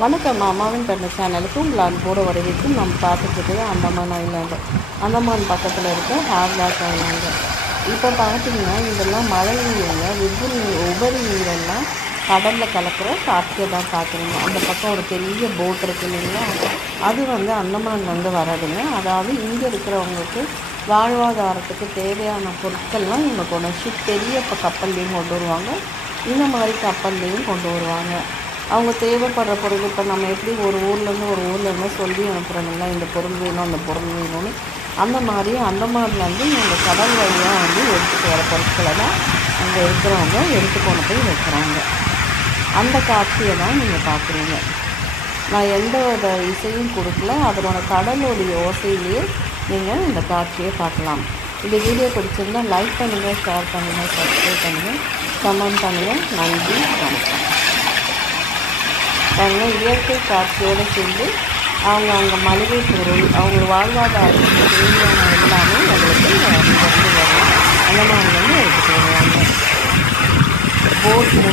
வணக்கம் அம்மாவின் பண்ண சேனலுக்கு உங்கள் அன்போடு வரவேற்கும் நம்ம பார்த்துட்டு அந்தமான் ஐலாண்டு அந்தமான் பக்கத்தில் இருக்க ஹேவ்லாக் ஐலாண்டு இப்போ பார்த்தீங்கன்னா இதெல்லாம் மழை நீரில் உபரி உபரி நீரெல்லாம் கடலில் கலக்கிற காட்சியை தான் பார்க்குறீங்க அந்த பக்கம் ஒரு பெரிய போட் இருக்கு இல்லைங்களா? அது வந்து அந்தமான்லேருந்து வராதுங்க. அதாவது இங்கே இருக்கிறவங்களுக்கு வாழ்வாதாரத்துக்கு தேவையான பொருட்கள்லாம் இவங்க கொண்டு பெரிய இப்போ கப்பல்லையும் கொண்டு வருவாங்க. இந்த மாதிரி கப்பல்லையும் கொண்டு வருவாங்க. அவங்க தேவைப்படுற பொருள் இப்போ நம்ம எப்படி ஒரு ஊர்லேருந்து ஒரு ஊர்லேருந்து சொல்லி அனுப்புகிறோம்ல இந்த பொருள் வேணும் அந்த பொருள் வேணும்னு அந்த மாதிரி அந்த மாதிரிலேருந்து இந்த கடல் வழியாக வந்து எடுத்துகிட்டு வர பொருட்களை தான் அங்கே இருக்கிறவங்க எடுத்து கொண்டு போய் வைக்கிறாங்க. அந்த காட்சியை தான் நீங்கள் பார்க்குறீங்க. நான் எந்த வித இசையும் கொடுக்கல. அதனோட கடலுடைய ஓசையிலேயே நீங்கள் இந்த காட்சியை பார்க்கலாம். இந்த வீடியோ பிடிச்சிருந்தால் லைக் பண்ணுங்கள் ஷேர் பண்ணுங்கள் சப்ஸ்கிரைப் பண்ணுங்கள் கமெண்ட் பண்ணுங்கள் நன்றி வணக்கம். பாருங்கள் இயற்கை காட்சியோடு சேர்ந்து அவங்க அங்கே மளிகை பொருள் அவங்க வாழ்வாதாரத்துக்கு தேவையான எல்லாமே எங்களுக்கு வந்து வரும். அந்த மாதிரி வந்து எடுத்துகிட்டு வருவாங்க. போட்டில்